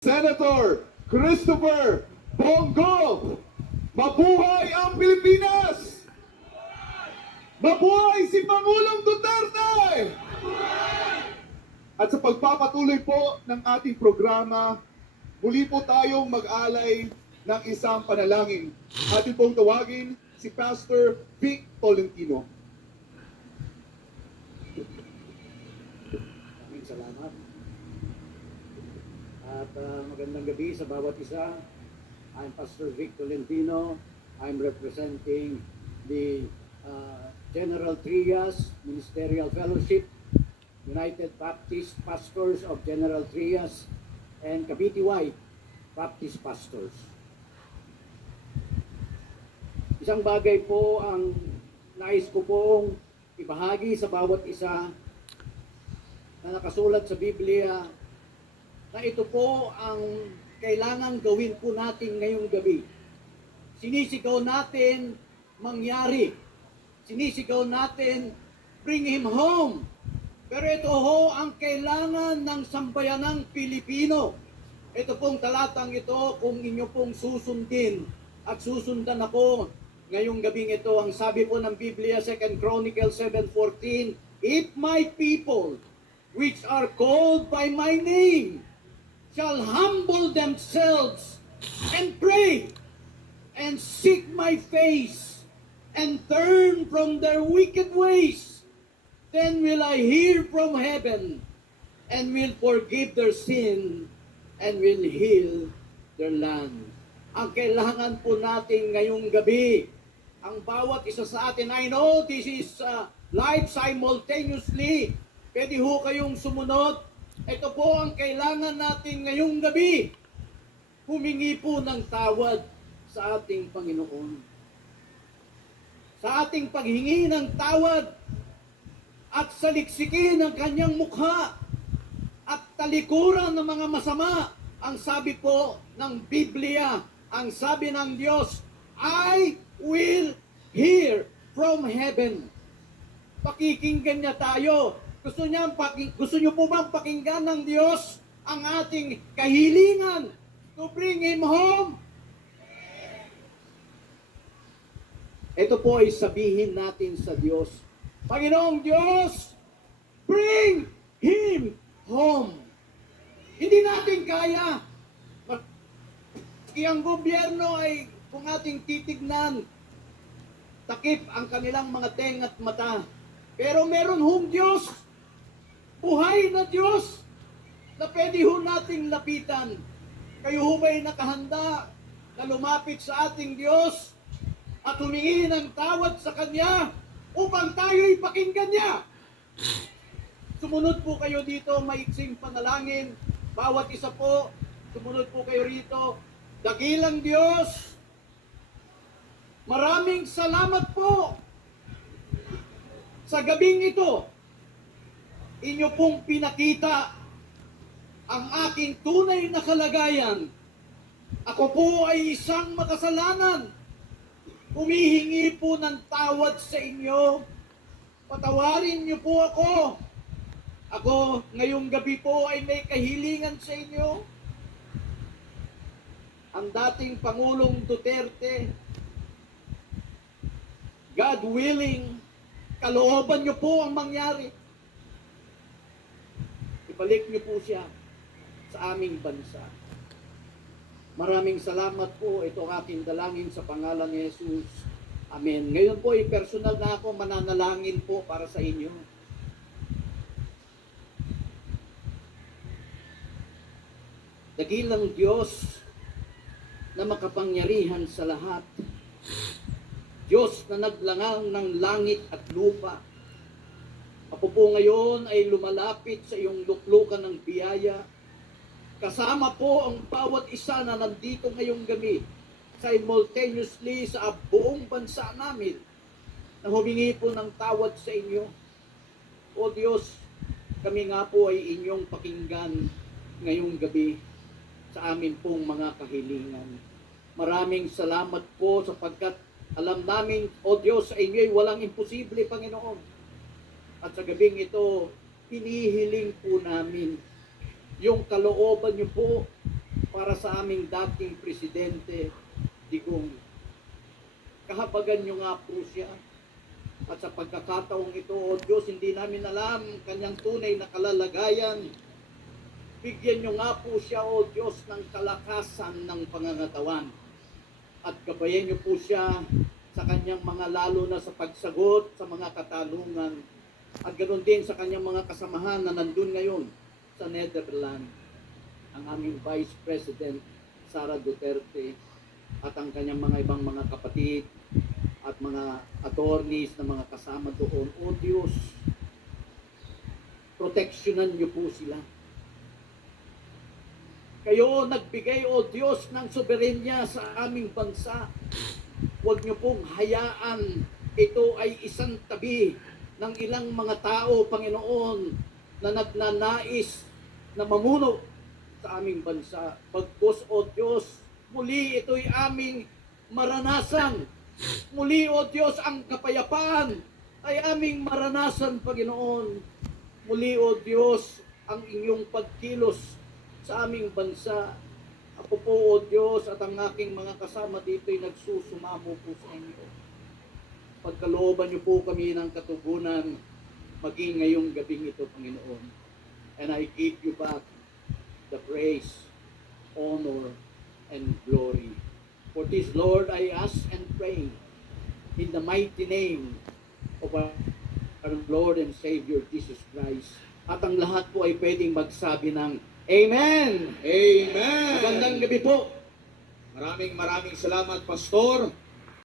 Senator Christopher Bongo. Mabuhay ang Pilipinas! Mabuhay si Pangulong Duterte! At sa pagpapatuloy po ng ating programa, muli po tayong mag-alay ng isang panalangin. Atin pong tawagin si Pastor Vic Tolentino. Maraming salamat. At magandang gabi sa bawat isa. I'm Pastor Vic Tolentino. I'm representing the General Trias Ministerial Fellowship, United Baptist Pastors of General Trias, and Cavite White Baptist Pastors. Isang bagay po ang nais ko pong ibahagi sa bawat isa na nakasulat sa Biblia, na ito po ang kailangan gawin po natin ngayong gabi. Sinisigaw natin mangyari. Sinisigaw natin bring him home. Pero ito ho ang kailangan ng sambayanang Pilipino. Ito pong talatang ito, kung inyo pong susundin at susundan ako ngayong gabing ito, ang sabi po ng Biblia, 2 Chronicles 7:14, if my people, which are called by my name, shall humble themselves and pray and seek my face and turn from their wicked ways, then will I hear from heaven and will forgive their sin and will heal their land. Ang kailangan po natin ngayong gabi, ang bawat isa sa atin, I know this is live simultaneously. Pwede ho kayong sumunod. Ito po ang kailangan natin ngayong gabi. Humingi po ng tawad sa ating Panginoon. Sa ating paghingi ng tawad at saliksikin ang kanyang mukha at talikuran ng mga masama. Ang sabi po ng Biblia, ang sabi ng Diyos, I will hear from heaven. Pakikinggan niya tayo. Gusto niyo po bang pakinggan ng Diyos ang ating kahilingan to bring him home? Ito po ay sabihin natin sa Diyos, Panginoong Diyos, bring him home. Hindi natin kaya. Maski ang gobyerno ay, kung ating titignan, takip ang kanilang mga tenga at mata. Pero meron hong Diyos, buhay na Diyos, na pwede ho nating lapitan. Kayo ho ba'y nakahanda na lumapit sa ating Diyos at humingi ng tawad sa Kanya upang tayo'y pakinggan niya? Sumunod po kayo dito, maiksing panalangin. Bawat isa po, sumunod po kayo rito. Dakilang Diyos, maraming salamat po sa gabing ito. Inyo pong pinakita ang aking tunay na kalagayan. Ako po ay isang makasalanan. Humihingi po ng tawad sa inyo. Patawarin niyo po ako. Ako ngayong gabi po ay may kahilingan sa inyo. Ang dating Pangulong Duterte, God willing, kalooban niyo po ang mangyari. Ibalik niyo po siya sa aming bansa. Maraming salamat po. Ito ang aking dalangin sa pangalan ni Jesus. Amen. Ngayon po, personal na ako mananalangin po para sa inyo. Dakilang Diyos na makapangyarihan sa lahat. Diyos na naglangang ng langit at lupa. Ako po ngayon ay lumalapit sa iyong luklukan ng biyaya. Kasama po ang bawat isa na nandito ngayong gabi, simultaneously sa buong bansa namin, na humingi po ng tawad sa inyo. O Diyos, kami nga po ay inyong pakinggan ngayong gabi sa amin pong mga kahilingan. Maraming salamat po sapagkat alam namin, O Diyos, sa inyo ay walang imposible, Panginoon. At sa gabing ito, hinihiling po namin yung kalooban niyo po para sa aming dating Presidente Digong. Kahabagan niyo nga po siya. At sa pagkakataong ito, O Diyos, hindi namin alam kanyang tunay na kalalagayan. Bigyan niyo nga po siya, O Diyos, ng kalakasan ng pangangatawan. At gabayan niyo po siya sa kanyang mga lalo na sa pagsagot sa mga katanungan. At ganoon din sa kanyang mga kasamahan na nandun ngayon sa Netherlands. Ang aming Vice President, Sara Duterte, at ang kanyang mga ibang mga kapatid at mga attorneys na mga kasama doon. O Diyos, proteksyonan niyo po sila. Kayo nagbigay, O Diyos, ng soberenya sa aming bansa. Huwag niyo pong hayaan ito ay isang tabi ng ilang mga tao, Panginoon, na nagnanais na mamuno sa aming bansa. Bagkus, O Diyos, muli ito'y aming maranasan. Muli, O Diyos, ang kapayapaan ay aming maranasan, Panginoon. Muli, O Diyos, ang inyong pagkilos sa aming bansa. Ako po, O Diyos, at ang aking mga kasama dito'y nagsusumamo po sa inyo. Pagkalooban niyo po kami ng katugunan maging ngayong gabing ito, Panginoon. And I give you back the praise, honor, and glory. For this, Lord, I ask and pray in the mighty name of our Lord and Savior, Jesus Christ. At ang lahat po ay pwedeng magsabi ng Amen! Amen! Magandang gabi po! Maraming salamat, Pastor.